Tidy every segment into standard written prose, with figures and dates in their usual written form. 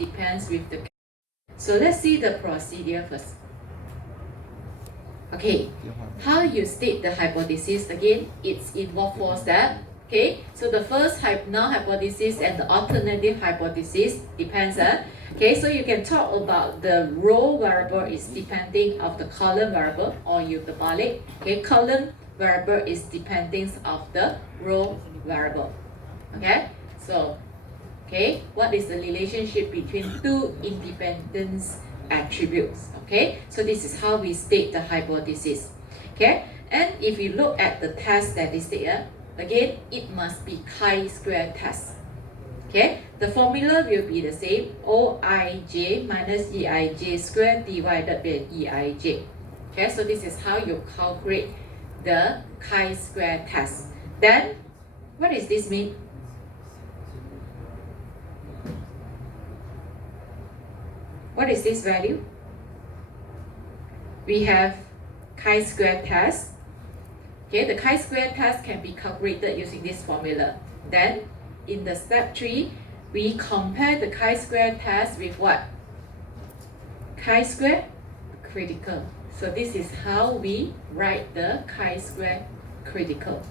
depends with the. So let's see the procedure first. Okay, how you state the hypothesis again? It's involved 4 steps. Okay, so the first null hypothesis and the alternative hypothesis depends. Okay, so you can talk about the row variable is depending of the column variable or euparabolic. Okay, column variable is depending of the row variable. Okay, so okay, what is the relationship between two independent attributes? Okay, so this is how we state the hypothesis. Okay, and if you look at the test statistic, again, it must be chi-square test. Okay, the formula will be the same, OIJ minus EIJ squared divided by EIJ. Okay, so this is how you calculate the chi-square test. Then, what does this mean? What is this value? We have chi-square test. Okay, the chi-square test can be calculated using this formula. Then, in the step 3, we compare the chi-square test with what? Chi-square critical. So this is how we write the chi-square critical.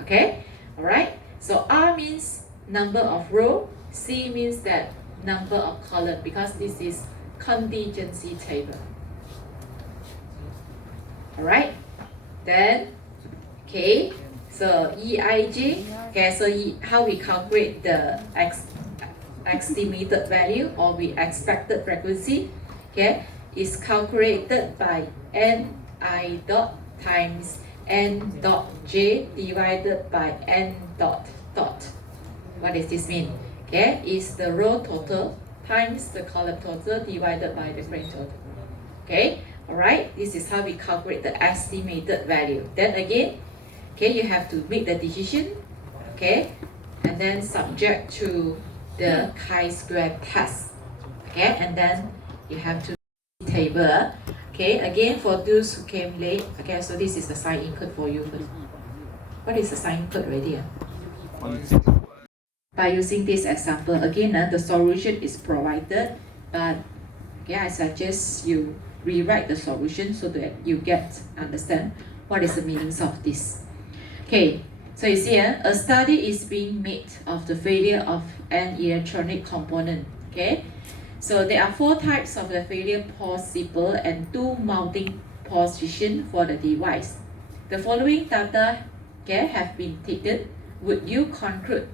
Okay, all right. So R means number of row, C means that number of column, because this is contingency table. All right. Then, okay. So EIJ. Okay. So how we calculate the estimated value or we expected frequency? Okay, is calculated by Ni dot times N dot J divided by N dot dot. What does this mean? Okay, is the row total times the column total divided by the frame total. Okay, alright, this is how we calculate the estimated value. Then again, okay, you have to make the decision, okay, and then subject to the chi-square test. Okay, and then you have to table. Okay, again for those who came late, okay, so this is the sign input for you first. What is the sign input already? By using this example, again, the solution is provided, but okay, I suggest you rewrite the solution so that you understand what is the meanings of this. Okay, so you see, a study is being made of the failure of an electronic component. Okay, so there are 4 types of the failure possible and 2 mounting position for the device. The following data, okay, have been taken. Would you conclude?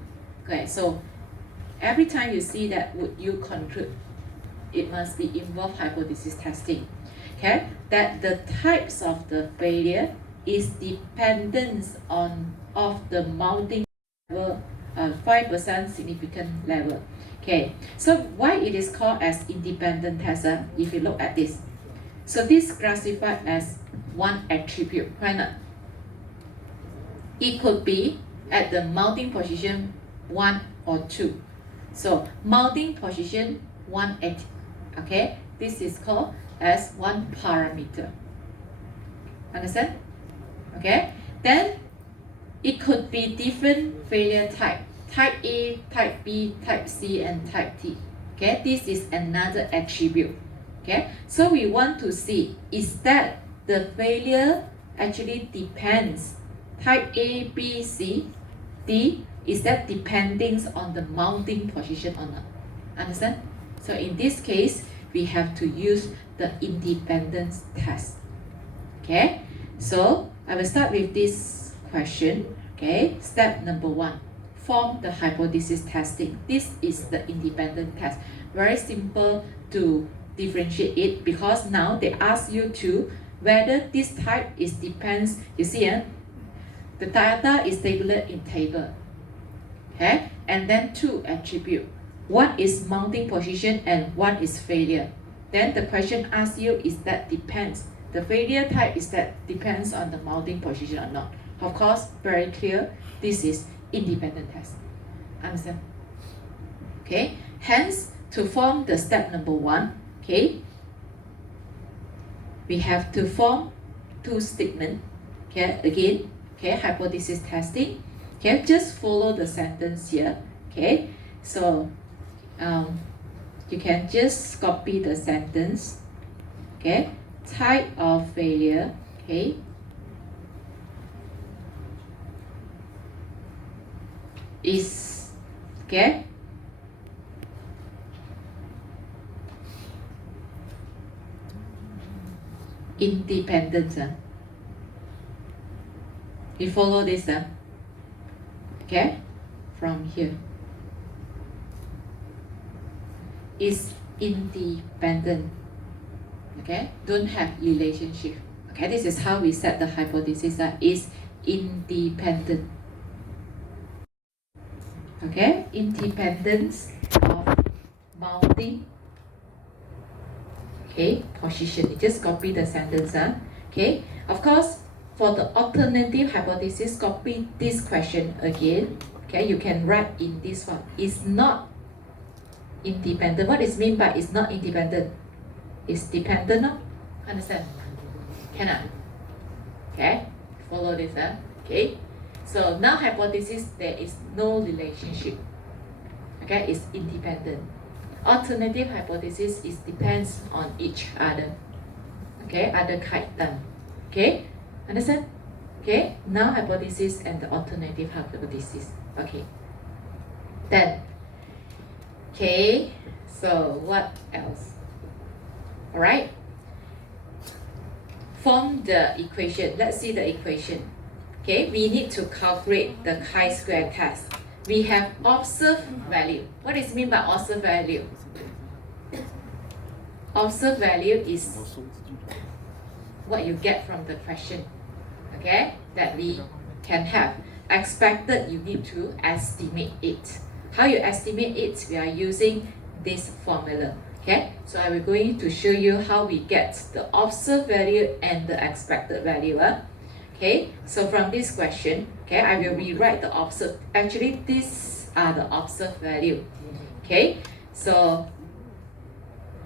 Okay, so every time you see that would you conclude, it must be involved hypothesis testing. Okay, that the types of the failure is dependent of the mounting level, 5% significant level. Okay, so why it is called as independent test? If you look at this, so this classified as one attribute. Why not? It could be at the mounting position 1 or 2. So mounting position 1 at, okay, this is called as one parameter. Understand? Okay, then it could be different failure type. Type A, type B, type C, and type T. Okay, this is another attribute. Okay, so we want to see, is that the failure actually depends type A, B, C, D, is that depending on the mounting position or not? Understand? So in this case, we have to use the independence test. Okay, so I will start with this question. Okay, step number 1, form the hypothesis testing. This is the independent test. Very simple to differentiate it, because now they ask you to whether this type is depends. You see, the data is tabled in table. Okay, and then 2 attribute. One is mounting position and one is failure. Then the question asks you, is that depends? The failure type is that depends on the mounting position or not. Of course, very clear, this is independent test. Understand? Okay, hence to form the step number 1, okay, we have to form 2 statements. Okay, again, okay, hypothesis testing. Okay, just follow the sentence here. Okay, so you can just copy the sentence. Okay, type of failure. Okay, is okay. Independent. You follow this, okay? From here. Is independent. Okay? Don't have relationship. Okay, this is how we set the hypothesis that is independent. Okay, independence of mounting. Okay, position. You just copy the sentence. Okay, of course, for the alternative hypothesis, copy this question again. Okay, you can write in this one. Is not independent. What is mean by is not independent? Is dependent, no? Understand? Cannot. Okay, follow this. Okay, so now hypothesis there is no relationship. Okay, it's independent. Alternative hypothesis is depends on each other. Okay, other kaitan. Okay, understand? Okay, now hypothesis and the alternative hypothesis. Okay, then okay, so what else? All right, form the equation. Let's see the equation. Okay, we need to calculate the chi-square test. We have observed value. What is mean by observed value? Observed value is what you get from the question. Okay, that we can have. Expected, you need to estimate it. How you estimate it? We are using this formula. Okay, so I will going to show you how we get the observed value and the expected value. Okay, so from this question, okay, I will rewrite the observed. Actually, these are the observed value. Okay, so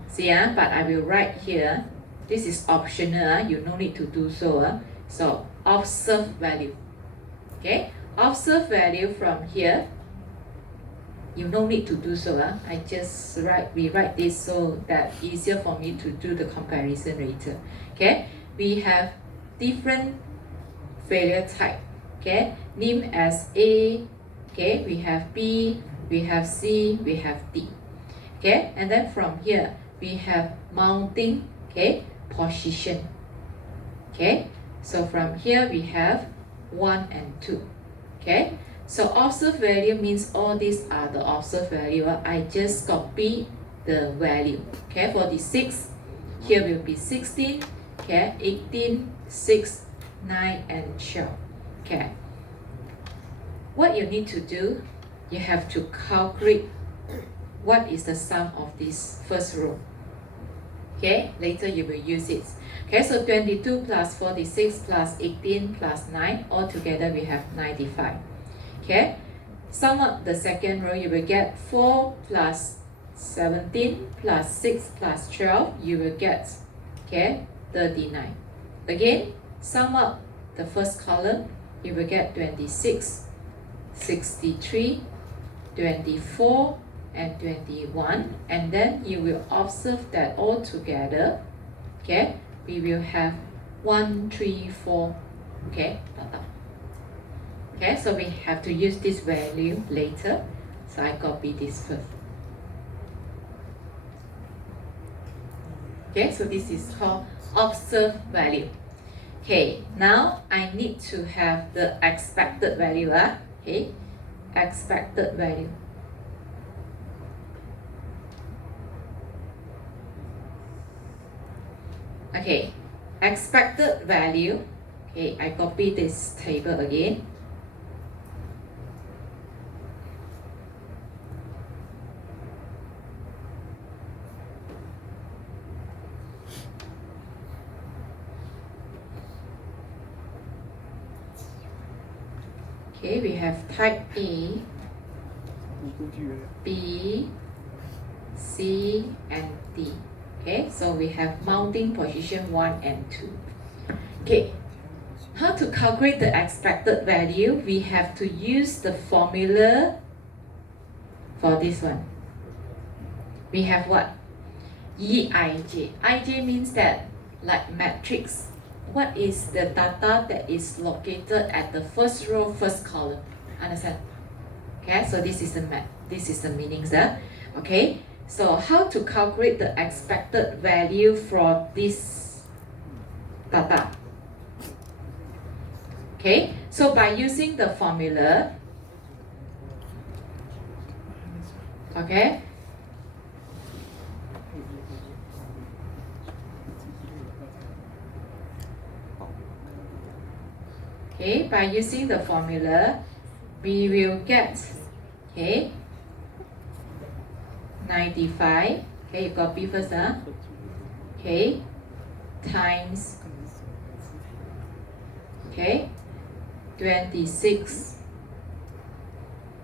see, but I will write here. This is optional. You no need to do so. So observed value. Okay, observed value from here. You no need to do so. I just rewrite this so that easier for me to do the comparison later. Okay, we have different failure type. Okay, named as A. Okay, we have B, we have C, we have D. Okay, and then from here we have mounting. Okay, position. Okay, so from here we have 1 and 2. Okay, so observed value means all these are the observed value. I just copy the value. Okay, for the 6, here will be 16. Okay, 18, 6, 9, and 12. Okay, what you need to do, you have to calculate what is the sum of this first row. Okay, later you will use it. Okay, so 22 plus 46 plus 18 plus 9, altogether we have 95. Okay, sum up the second row, you will get 4 plus 17 plus 6 plus 12, you will get, okay, 39. Again, sum up the first column, you will get 26, 63, 24, and 21, and then you will observe that all together, okay, we will have 1, 3, 4, okay, okay, so we have to use this value later, so I copy this first. Okay, so this is called observed value. Okay, now I need to have the expected value. Okay, expected value. Okay, expected value. Okay, I copy this table again. Okay, we have type A, B, C, and D. Okay, so we have mounting position 1 and 2. Okay, how to calculate the expected value? We have to use the formula for this one. we have what? EIJ. IJ means that, like matrix, what is the data that is located at the first row, first column? Understand? Okay, so this is the meanings there. Okay, so how to calculate the expected value for this data? Okay, so by using the formula, okay, by using the formula, we will get, okay, 95, okay, you copy first, okay, times, okay, 26,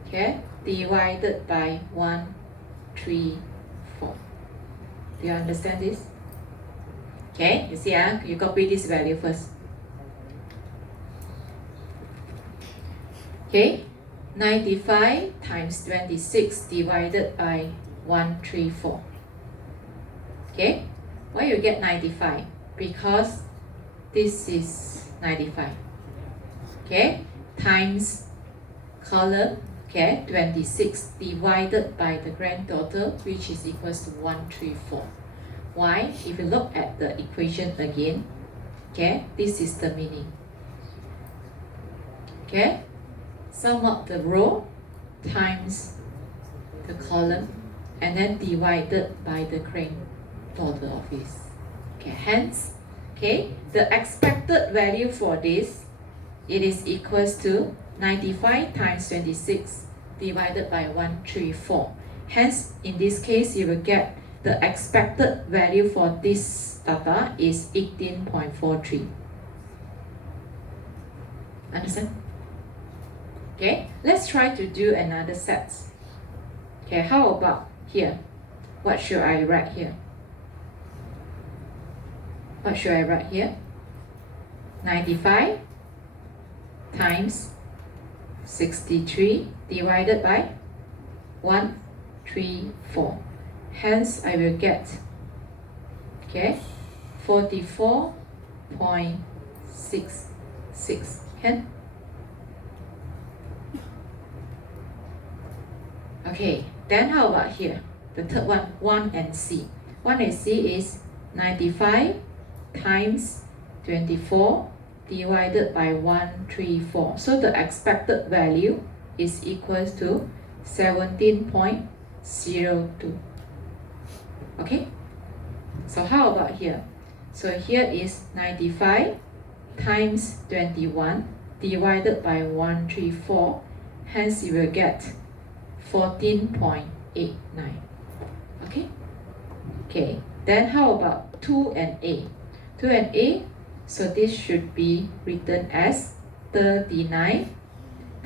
okay, divided by 134. Do you understand this? Okay, you see, you copy this value first. Okay, 95 times 26 divided by 134. Okay, why you get 95? Because this is 95. Okay, times column, okay, 26 divided by the grand total, which is equals to 134. Why? If you look at the equation again, okay, this is the meaning. Okay, sum up the row times the column and then divided by the grand total of this. Okay, hence, okay, the expected value for this, it is equals to 95 times 26 divided by 134. Hence, in this case, you will get the expected value for this data is 18.43. Understand? Okay, let's try to do another set. Okay, how about here? What should I write here? What should I write here? 95 times 63 divided by 134. Hence, I will get, okay, 44.66. Can? Okay, then how about here? The third one, 1 and C. 1 and C is 95 times 24 divided by 134. So the expected value is equals to 17.02. Okay? So how about here? So here is 95 times 21 divided by 134. Hence you will get 14.89. Okay? Okay. Then how about 2 and A? 2 and A, so this should be written as 39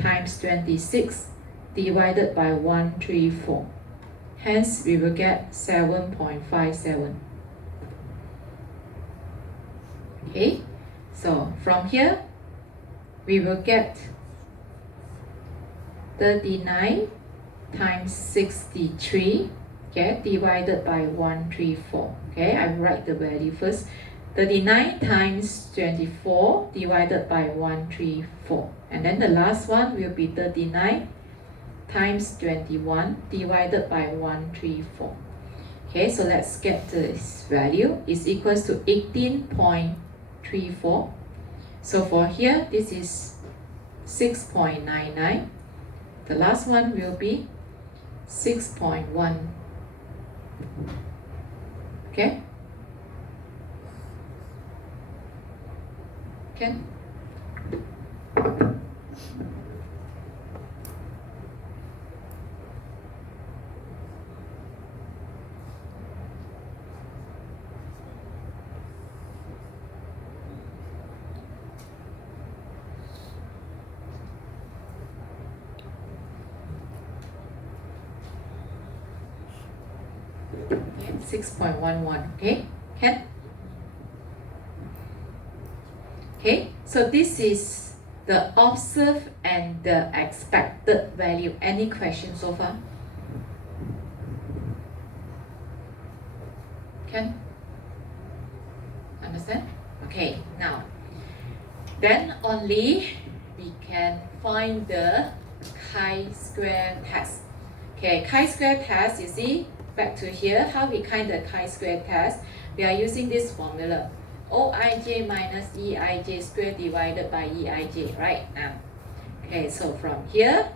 times 26 divided by 134. Hence, we will get 7.57. Okay, so from here, we will get 39 times 63, okay, divided by 134. Okay, I write the value first. 39 times 24 divided by 134. And then the last one will be 39 times 21 divided by 134. Okay, so let's get this value is equals to 18.34. So for here, this is 6.99. The last one will be 6.1. Okay? Okay? Okay, 6.11. Okay, can? Okay, so this is the observed and the expected value. Any questions so far? Can understand? Okay, now then only we can find the chi-square test. Okay, chi-square test, you see, back to here, how we kind the chi-square test, we are using this formula, OIJ minus EIJ squared divided by EIJ, right now. Okay, so from here,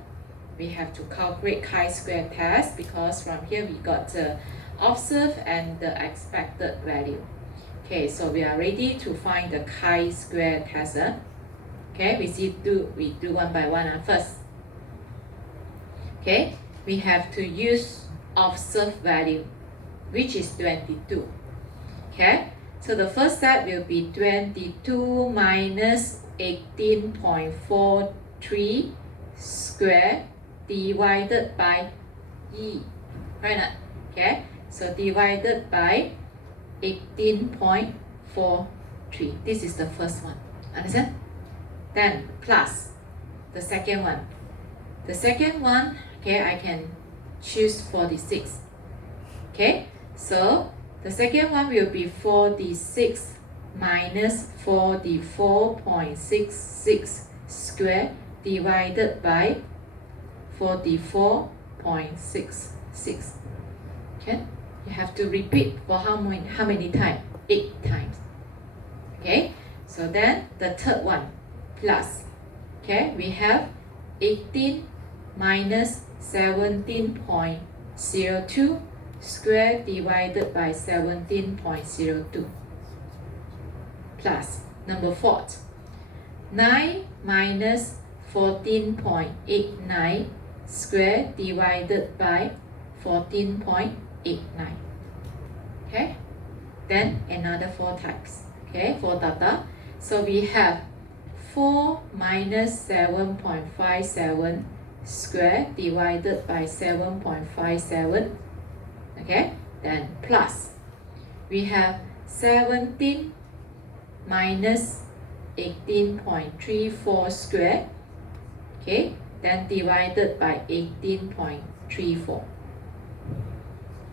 we have to calculate chi-square test because from here we got the observed and the expected value. Okay, so we are ready to find the chi-square test. Okay, we do one by one first. Okay, we have to use observed value, which is 22. Okay, so the first step will be 22 minus 18.43 square divided by E. Right now? Okay, so divided by 18.43. This is the first one. Understand? Then plus the second one. The second one, okay, I can choose 46. Okay, so the second one will be 46 minus 44.66 square divided by 44.66. Okay, you have to repeat for how many times? 8 times. Okay, so then the third one plus. Okay, we have 18 minus 17.02 square divided by 17.02 plus number 4, 9 minus 14.89 square divided by 14.89. Okay, then another 4 times. Okay, 4 data. So we have 4 minus 7.57 square divided by 7.57. Okay, then plus we have 17 minus 18.34 square. Okay, then divided by 18.34.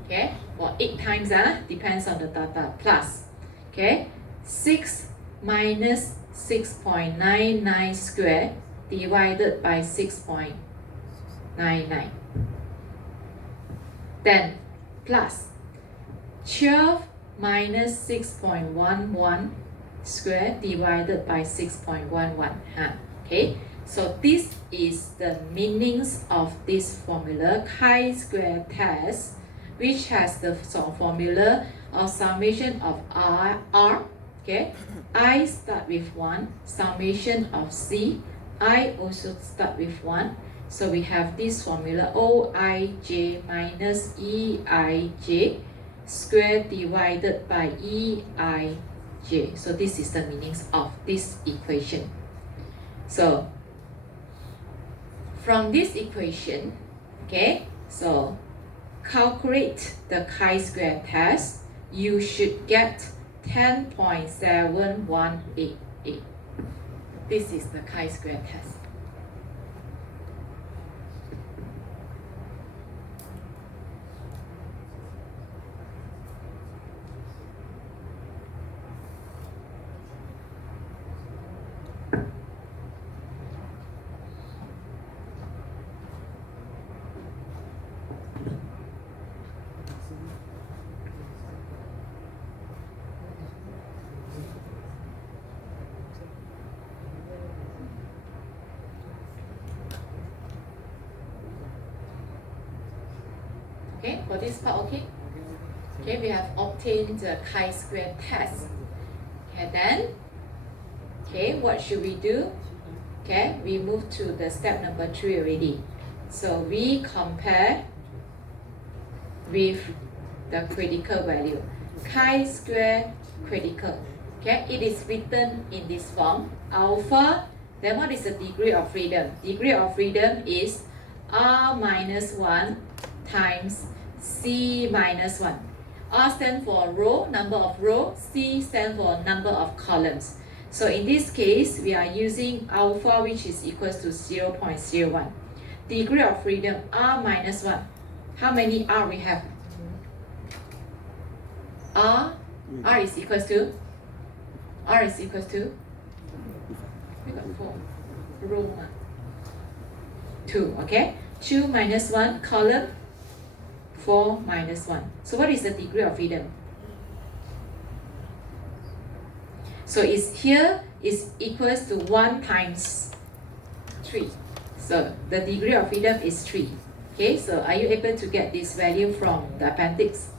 Okay, for 8 times, depends on the data, plus. Okay, 6 minus 6.99 square divided by 6.99. Then plus 12 minus 6.11 square divided by 6.11. Okay, so this is the meanings of this formula, chi-square test, which has the formula of summation of R. Okay, I start with 1, summation of C, I also start with 1. So we have this formula, OIJ minus EIJ squared divided by EIJ. So this is the meanings of this equation. So from this equation, okay, so calculate the chi-square test, you should get 10.7188. This is the chi-square test. Okay, for this part, okay? Okay, we have obtained the chi-square test. Okay, then, okay, what should we do? Okay, we move to the step number 3 already. So we compare with the critical value. Chi-square critical. Okay, it is written in this form. Alpha, then what is the degree of freedom? Degree of freedom is R minus 1 times C minus 1. R stands for row, number of rows, C stands for number of columns. So in this case, we are using alpha, which is equals to 0.01. Degree of freedom, R minus 1. How many R we have? R R is equals to, R is equals to, we got 4, row 1, 2, okay? 2 minus 1, column 4 minus 1. So what is the degree of freedom? So it's here is equals to 1 times 3. So the degree of freedom is 3. Okay, so are you able to get this value from the appendix?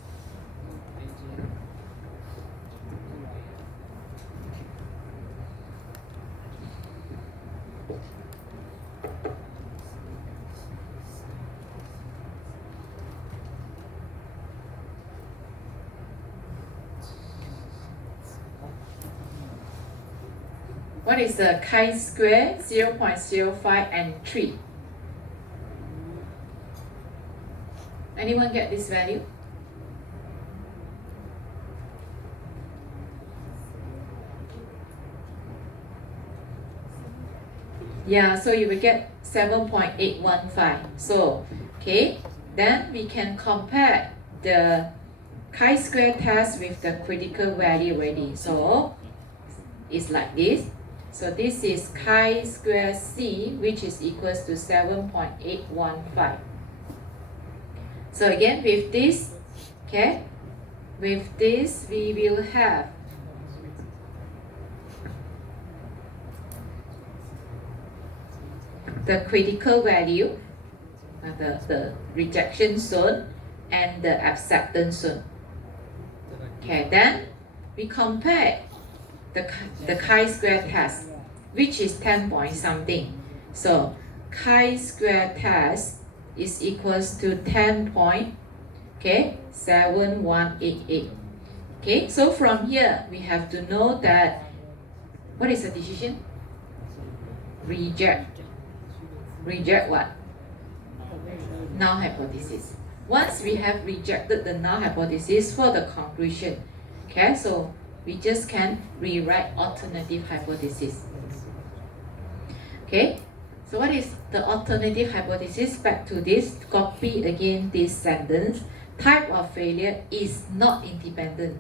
What is the chi-square, 0.05 and 3? Anyone get this value? Yeah, so you will get 7.815. So, okay, then we can compare the chi-square test with the critical value already. So, it's like this. So this is chi-square C, which is equals to 7.815. So again, with this, okay, with this we will have the critical value, the rejection zone, and the acceptance zone. Okay, then we compare the chi-square test, which is 10 point something. So chi-square test is equals to 10 point, okay, 7188. Okay, so from here we have to know that what is the decision? Reject. Reject what? Null hypothesis. Once we have rejected the null hypothesis for the conclusion, okay, so we just can rewrite alternative hypothesis. Okay, so what is the alternative hypothesis? Back to this, copy again this sentence. Type of failure is not independent,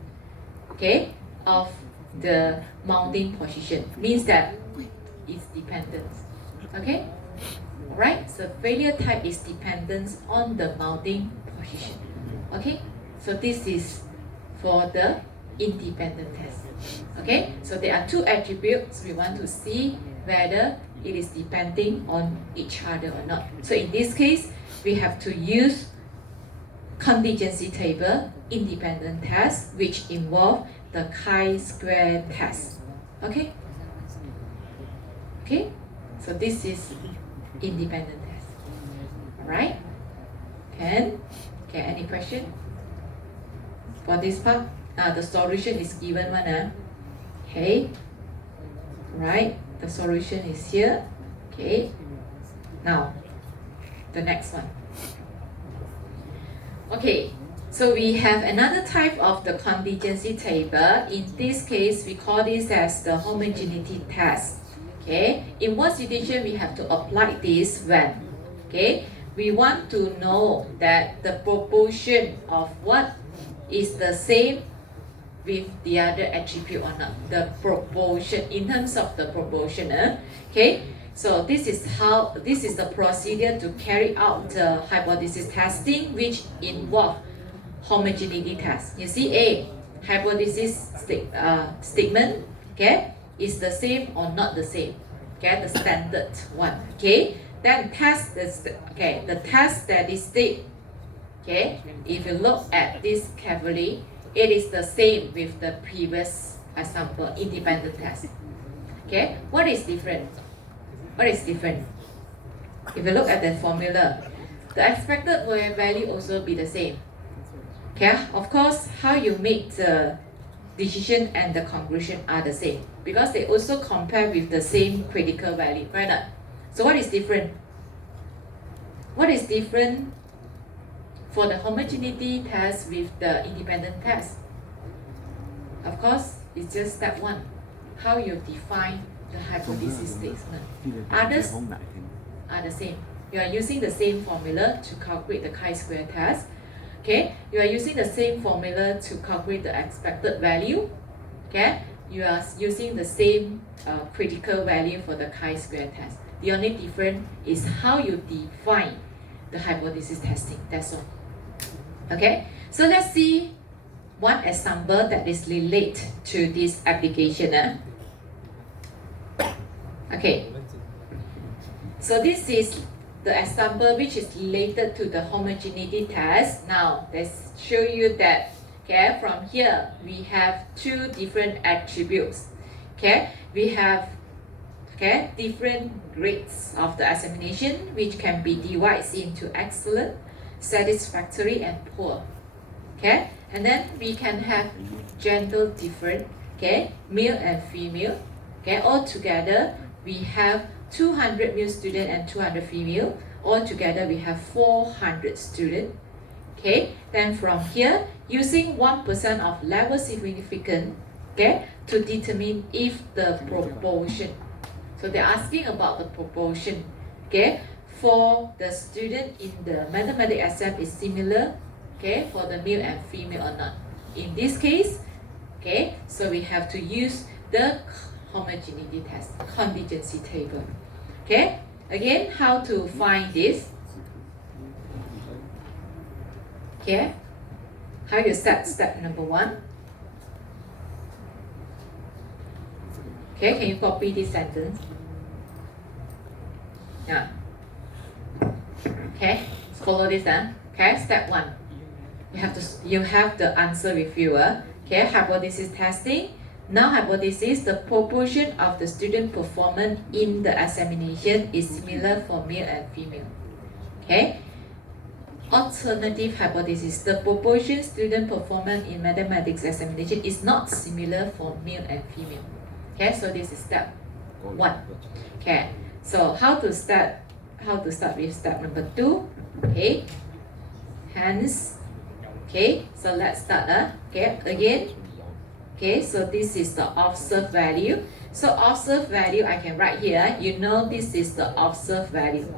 okay, of the mounting position. Means that it's dependent. Okay, alright, so failure type is dependent on the mounting position. Okay, so this is for the independent test. Okay, so there are two attributes we want to see whether it is depending on each other or not. So in this case, we have to use contingency table independent test, which involve the chi-square test. Okay, okay, so this is independent test. All right, okay, any question for this part? The solution is given one. Okay, right, the solution is here. Okay, now the next one. Okay, so we have another type of the contingency table. In this case, we call this as the homogeneity test. Okay, in what situation we have to apply this when? Okay, we want to know that the proportion of what is the same with the other attribute or not. The proportion, in terms of the proportion. Okay, so this is the procedure to carry out the hypothesis testing, which involve homogeneity test. You see, A, hypothesis statement, okay, is the same or not the same. Okay, the standard one. Okay, then test this. Okay, the test statistic. Okay, if you look at this carefully, it is the same with the previous example, independent test. Okay, what is different? What is different? If you look at the formula, the expected value also be the same. Okay, of course, how you make the decision and the conclusion are the same because they also compare with the same critical value, right? So what is different? What is different for the homogeneity test with the independent test? Of course, it's just step one, how you define the hypothesis statement. Others are the same. You are using the same formula to calculate the chi-square test. Okay, you are using the same formula to calculate the expected value. Okay, you are using the same critical value for the chi-square test. The only difference is how you define the hypothesis testing. That's all. Okay, so let's see one example that is related to this application. Okay, so this is the example which is related to the homogeneity test. Now let's show you that, okay, from here we have two different attributes. Okay, we have, okay, different grades of the examination which can be divided into excellent, satisfactory, and poor. Okay, and then we can have gender different, okay, male and female. Okay, all together we have 200 male student and 200 female. All together we have 400 student. Okay, then from here, using 1% of level significance, okay, to determine if the proportion. So they're asking about the proportion, okay, for the student in the mathematics exam is similar, okay, for the male and female or not. In this case, okay, so we have to use the homogeneity test, contingency table. Okay, again, how to find this? Okay, how you start step number 1? Okay, can you copy this sentence? Yeah. Okay, follow this. Okay, step 1. You have the answer with you. Okay, hypothesis testing. Now hypothesis, the proportion of the student performance in the examination is similar for male and female. Okay. Alternative hypothesis, the proportion student performance in mathematics examination is not similar for male and female. Okay, so this is step 1. Okay, so how to start with step number 2. Okay, hence, okay, so let's start. Okay, again. Okay, so this is the observed value. So observed value, I can write here. You know this is the observed value.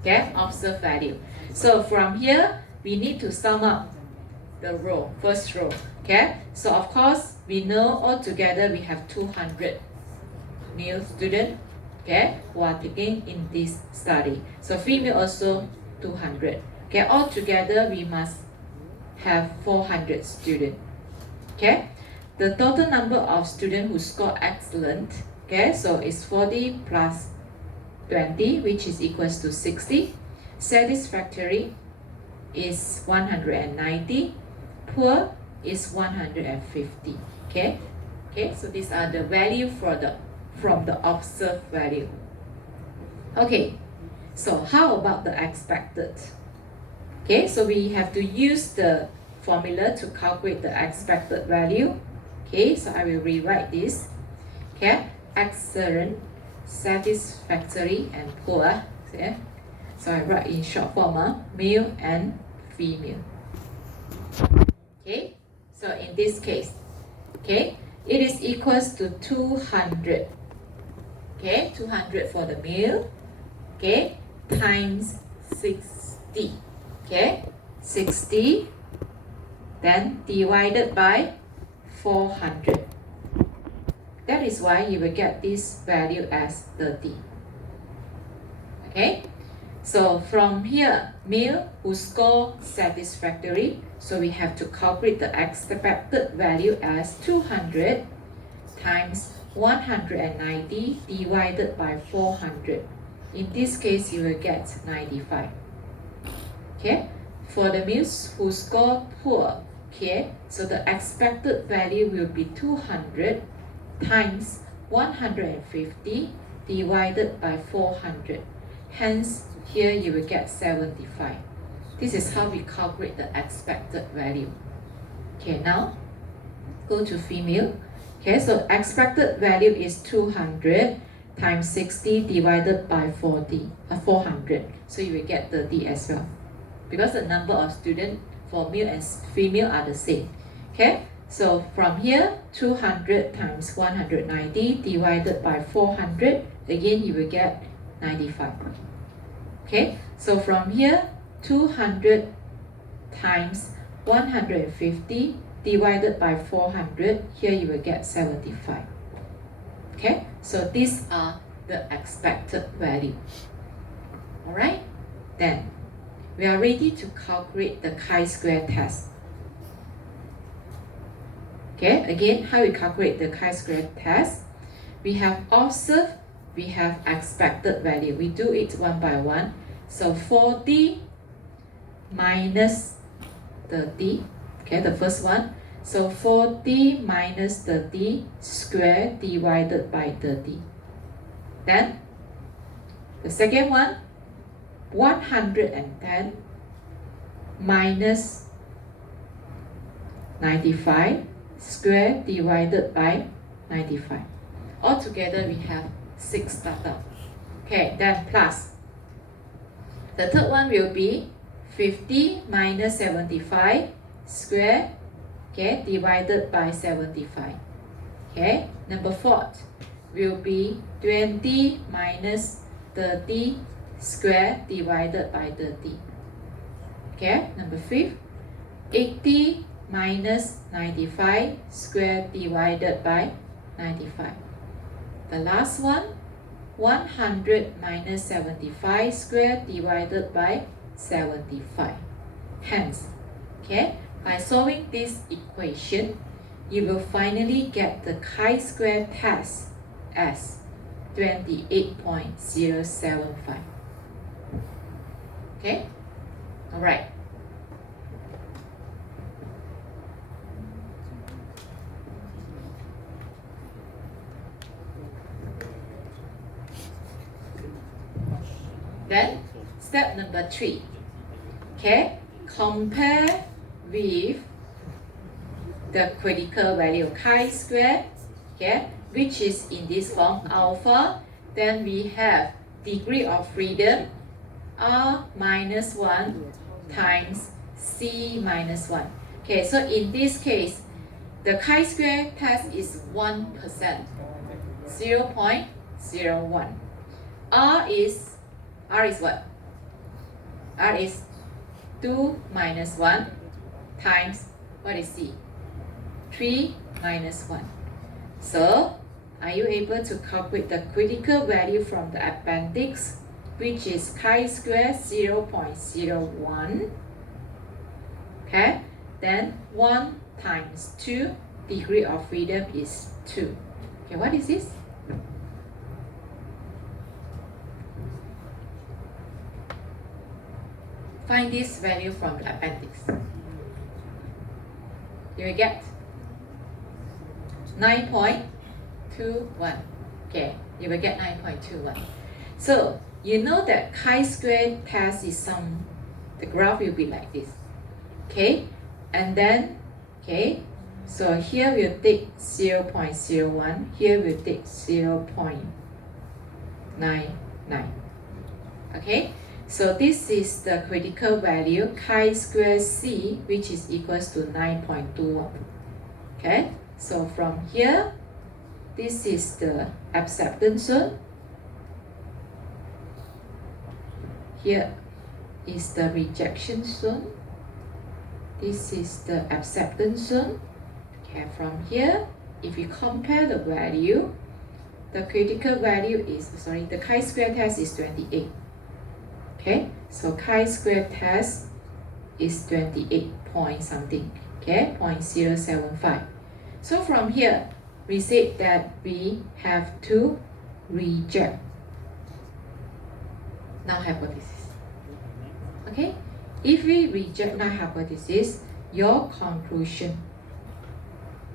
Okay, observed value. So from here, we need to sum up the row, first row. Okay, so of course, we know all together we have 200 male students, okay, who are taking in this study. So female also 200. Okay, all together we must have 400 students. Okay. The total number of students who score excellent, okay, so it's 40 plus 20, which is equals to 60. Satisfactory is 190. Poor is 150. Okay, okay, so these are the value from the observed value. Okay, so how about the expected? Okay, so we have to use the formula to calculate the expected value. Okay, so I will rewrite this. Okay, excellent, satisfactory, and poor. Okay? So I write in short form, male and female. Okay, so in this case, okay, it is equals to 200. Okay, 200 for the male. Okay, times 60. Okay, 60. Then divided by 400. That is why you will get this value as 30. Okay, so from here, male who score satisfactory, so we have to calculate the expected value as 200 times 190 divided by 400. In this case, you will get 95. Okay, for the males who score poor, okay, so the expected value will be 200 times 150 divided by 400. Hence, here you will get 75. This is how we calculate the expected value. Okay, now go to female. Okay, so expected value is 200 times 60 divided by 400. So you will get 30 as well. Because the number of students for male and female are the same. Okay, so from here, 200 times 190 divided by 400, again you will get 95. Okay, so from here, 200 times 150 divided by 400. Here you will get 75. Okay, so these are the expected value. Alright, then we are ready to calculate the chi-square test. Okay, again, how we calculate the chi-square test? We have observed, we have expected value. We do it one by one. So 40 minus 30, okay, the first one. So 40 minus 30 square divided by 30. Then the second one, 110 minus 95 square divided by 95. Altogether we have 6 total. Okay, then plus. The third one will be 50 minus 75 square, okay, divided by 75. Okay, number 4 will be 20 minus 30 square divided by 30. Okay, number 5, 80 minus 95 square divided by 95. The last one, 100 minus 75 square divided by 75. Hence, okay, by solving this equation, you will finally get the chi-square test as 28.075. Okay, all right. Then, step number 3, okay, compare with the critical value chi-square, okay, which is in this form alpha. Then we have degree of freedom R minus 1 times C minus 1. Okay, so in this case, the chi-square test is 1%, 0.01. R is what? R is 2 minus 1 times, what is C? 3 minus 1. So, are you able to calculate the critical value from the appendix, which is chi-square 0.01? Okay, then 1 times 2, degree of freedom is 2. Okay, what is this? Find this value from the appendix. You will get 9.21. Okay, you will get 9.21. So you know that chi-square test is the graph will be like this. Okay, and then, okay, so here we'll take 0.01, here we'll take 0.99. Okay, so this is the critical value chi-square C, which is equals to 9.21. Okay, so from here, this is the acceptance zone. Here is the rejection zone. This is the acceptance zone. Okay, from here, if you compare the value, the critical value is, the chi-square test is 28. Okay, so chi-square test is 28 point something, okay, 0.075. So from here, we said that we have to reject null hypothesis. Okay, if we reject null hypothesis, your conclusion,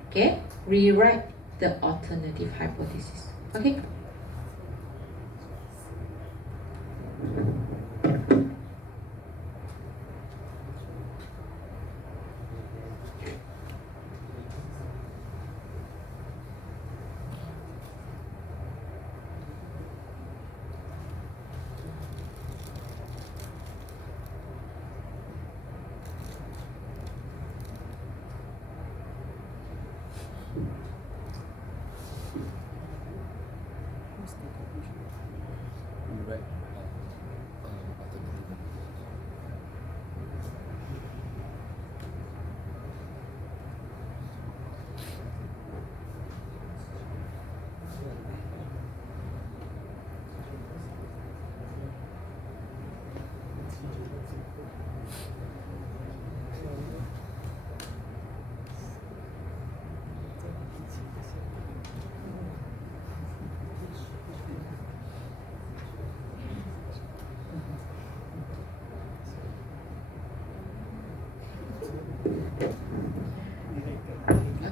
okay, rewrite the alternative hypothesis. Okay.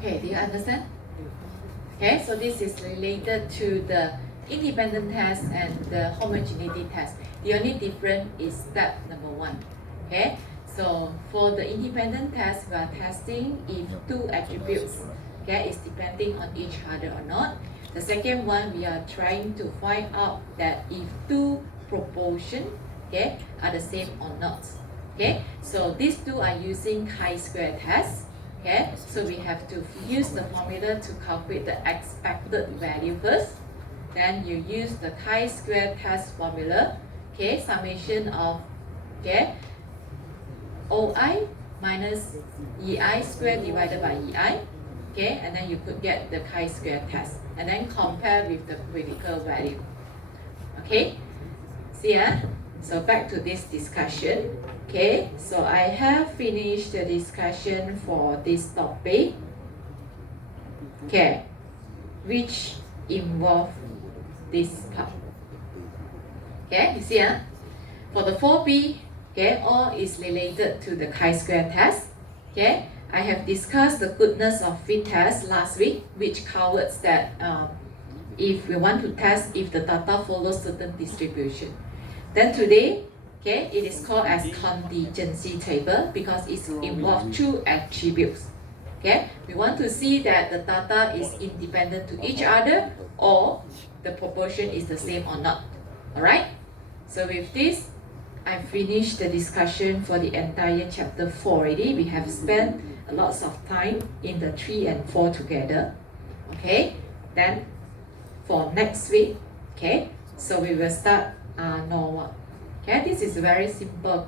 Okay, do you understand? Okay, so this is related to the independent test and the homogeneity test. The only difference is step number 1. Okay, so for the independent test, we are testing if two attributes, okay, is depending on each other or not. The second one, we are trying to find out that if two proportions, okay, are the same or not. Okay, so these two are using chi-square test. Okay, so we have to use the formula to calculate the expected value first. Then you use the chi-square test formula. Okay, summation of, okay, OI minus EI squared divided by EI. Okay, and then you could get the chi-square test. And then compare with the critical value. Okay, see so back to this discussion. Okay, so I have finished the discussion for this topic. Okay, which involve this part. Okay, you see for the 4B, okay, all is related to the chi-square test. Okay, I have discussed the goodness of fit test last week, which covers that if we want to test if the data follows certain distribution. Then today, okay, it is called as contingency table because it involves two attributes. Okay, we want to see that the data is independent to each other or the proportion is the same or not. Alright, so with this, I finished the discussion for the entire chapter 4 already. We have spent a lot of time in the 3 and 4 together. Okay, then for next week, okay, so we will start normal. Okay, this is very simple.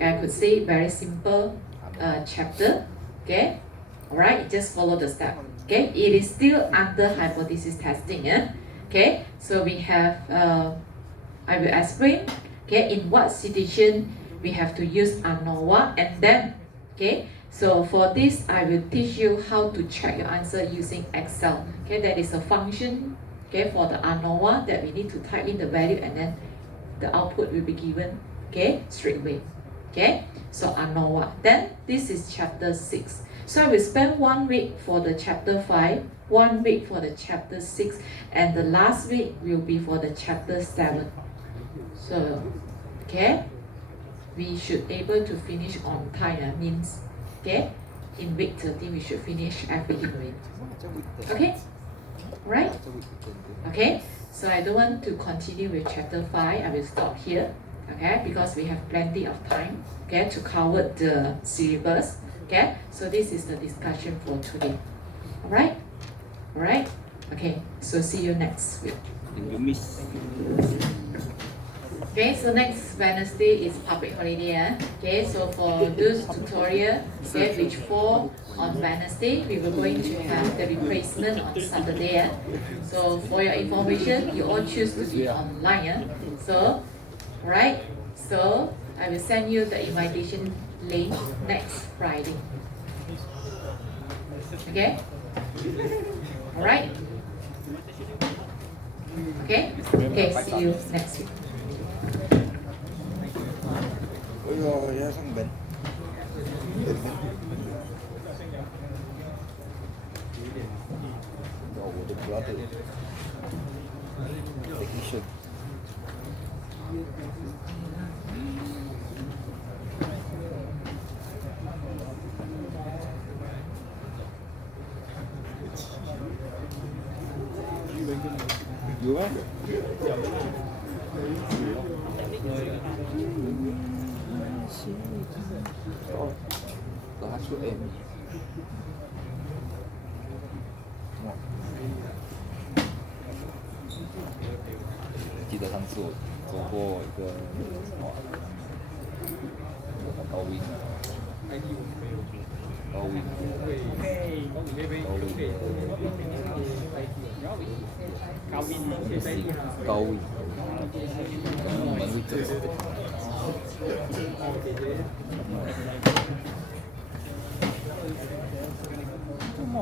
I could say very simple chapter. Okay, all right, just follow the step. Okay, it is still under hypothesis testing. Okay, so we have I will explain. Okay, in what situation we have to use ANOVA, and then okay. So for this, I will teach you how to check your answer using Excel. Okay, that is a function. Okay, for the ANOVA that we need to type in the value and then the output will be given, okay, straight away. Okay, so ANOVA. Then this is chapter 6. So I will spend 1 week for the chapter 5, 1 week for the chapter 6, and the last week will be for the chapter 7. So, okay, we should able to finish on time. Means, okay, in week 30 we should finish everything already. Okay, right? Okay. So I don't want to continue with chapter 5. I will stop here, okay, because we have plenty of time, okay, to cover the syllabus, okay. So this is the discussion for today. Alright? Alright? Okay, so see you next week. Okay, so next Wednesday is public holiday. Okay, so for those tutorial, okay, which fall on Wednesday, we were going to have the replacement on Saturday. So for your information, you all choose to be online. So, right? So I will send you the invitation link next Friday. Okay? Alright? Okay? Okay, see you next week. Ôi rồi, thằng bệnh. Đồ được rõ từ technician. Vừa có hát suốt em记得上次我走过一个高 win 高 win 高 win 我们是走干嘛？